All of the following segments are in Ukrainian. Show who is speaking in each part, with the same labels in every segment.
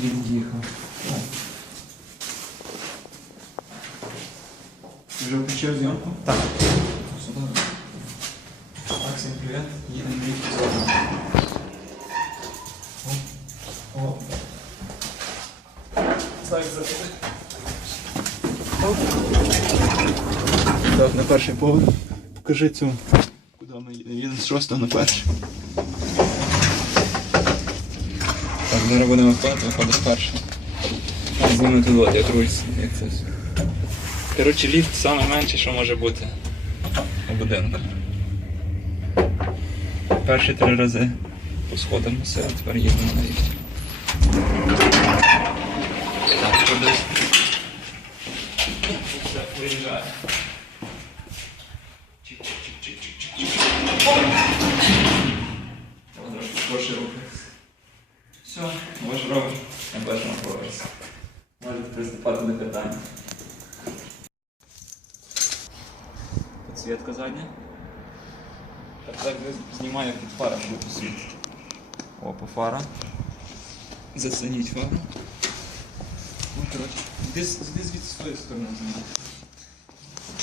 Speaker 1: Від'їхав. Вже включив зйомку?
Speaker 2: Так.
Speaker 1: Так, всім привіт. Їдемо в зону. О. Так, запити. Так, на перший поверх. Покажи цю. Куди ми? Їдемо з шостого на перший. Так, зараз будемо виходити, виходить з першого. Знімемо тут як рульс, як це. Коротше, ліфт саме менше, що може бути у будинку. Перші три рази по сходам все, тепер їдемо на ліфті. Так. Все, виїжджає. Приступати до питання. Підсвітка задня. Так, так знімаю під фара буде світ. Опа, фара. Зацініть фару. Ну, коротше, десь звідси тої сторони знімаю.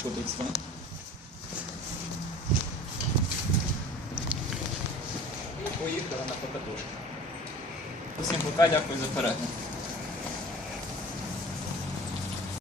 Speaker 1: Тут стане? І поїхали на покатушку. Усім пока, дякую за перегляд.